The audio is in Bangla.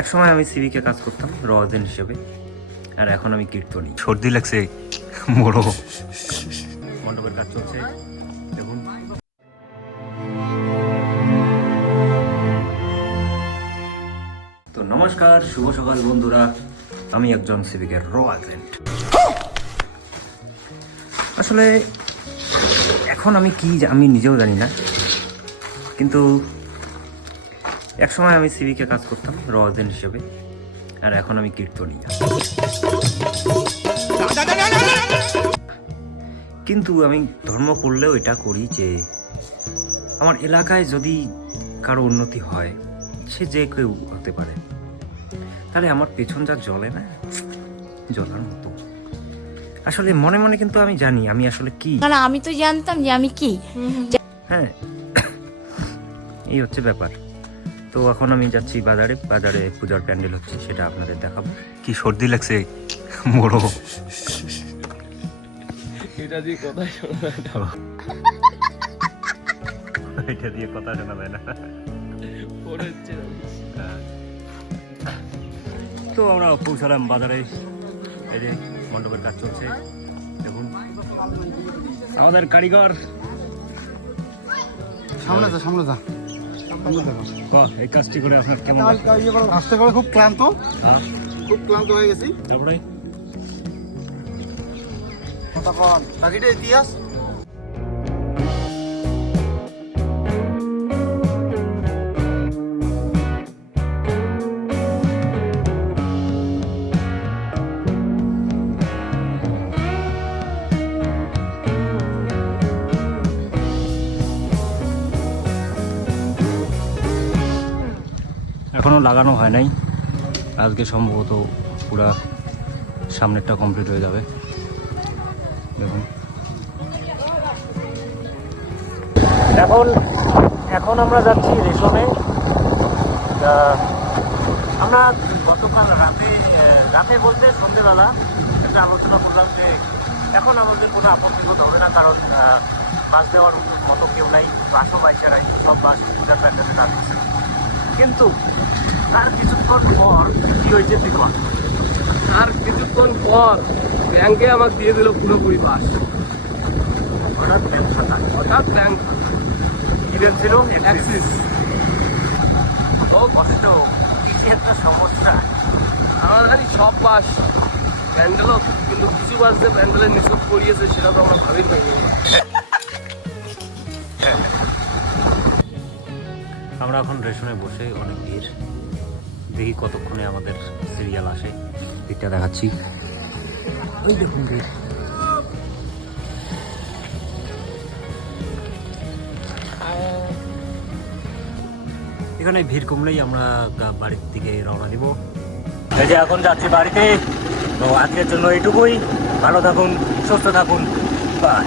একসময় আমি সিভিকে কাজ করতাম র এজেন্ট হিসেবে, আর এখন আমি কীর্তনী। সর্দি লাগছে, বড় মণ্ডপের কাজ চলছে দেখুন। তো নমস্কার, শুভ সকাল বন্ধুরা, আমি একজন সিভিকের র এজেন্ট। আসলে এখন আমি কি আমি নিজেও জানি না, কিন্তু একসময় আমি সিভিকে কাজ করতাম র এজেন্ট হিসেবে, আর এখন আমি কীর্তনী। কিন্তু আমি ধর্ম করলেও এটা করি যে আমার এলাকায় যদি কারো উন্নতি হয়, সে যে কেউ হতে পারে, তাহলে আমার পেছন যা জ্বলে না, জ্বলার মতো। আসলে মনে মনে কিন্তু আমি জানি আমি আসলে কি, না আমি তো জানতাম যে আমি কি। হ্যাঁ, এই হচ্ছে ব্যাপার। তো এখন আমি যাচ্ছি বাজারে, বাজারে পূজার প্যান্ডেল হচ্ছে, সেটা আপনাদের দেখাবো। কি সর্দি লাগছে, বড় এটা দিয়ে কথাই শোনা যায় না। এটা দিয়ে কথা শোনা যায় না। তো আমরা পৌঁছালাম বাজারে, এই যে মণ্ডপের কাজ চলছে দেখুন। আমাদের কারিগর সামনে যা বাহ, এই কাজটি করে আপনার কেমন আসতে করে খুব ক্লান্ত হ্যাঁ? হয়ে গেছি। তারপরে বাকিটা ইতিহাস। এখনো লাগানো হয় নাই, আজকে সম্ভবত পুরা সামনেরটা কমপ্লিট হয়ে যাবে দেখুন। এখন আমরা যাচ্ছি রেশমে। আমরা গতকাল রাতে বলতে সন্ধ্যেবেলা একটা আলোচনা করলাম যে এখন আমাদের কোনো আপত্তিবোধ হবে না, কারণ বাস দেওয়ার মতো কেউ নাই, বাসও বাইচারাই, সব বাস পূজার প্যান্ডেলে নামছে। কিন্তু তার কিছুক্ষণ পর কি হয়েছে দেখুন। আর কিছুক্ষণ পর ব্যাংকে আমাকে দিয়ে দিল পুরোপুরি বাস। হঠাৎ ব্যাংক খাতা, হঠাৎ ব্যাংক কি ব্যাংক ছিল? অ্যাক্সিস। ও কষ্ট, কিছু একটা সমস্যা। আমরা জানি সব বাস প্যান্ডেলও, কিন্তু কিছু বাস যে প্যান্ডেলের নিষেধ করিয়েছে সেটা তো আমরা ভাবেই পাইনি। আমরা এখন রেশনে বসে, অনেক ভিড়, দেখি কতক্ষণে আমাদের সিরিয়াল আসে। ভিড়টা দেখাচ্ছি, ওই দেখুন ভিড়। এখানে ভিড় কমলেই আমরা বাড়ির দিকে রওনা দিব। এই যে এখন যাচ্ছি বাড়িতে। তো আজকের জন্য এইটুকুই, ভালো থাকুন, সুস্থ থাকুন, বাই।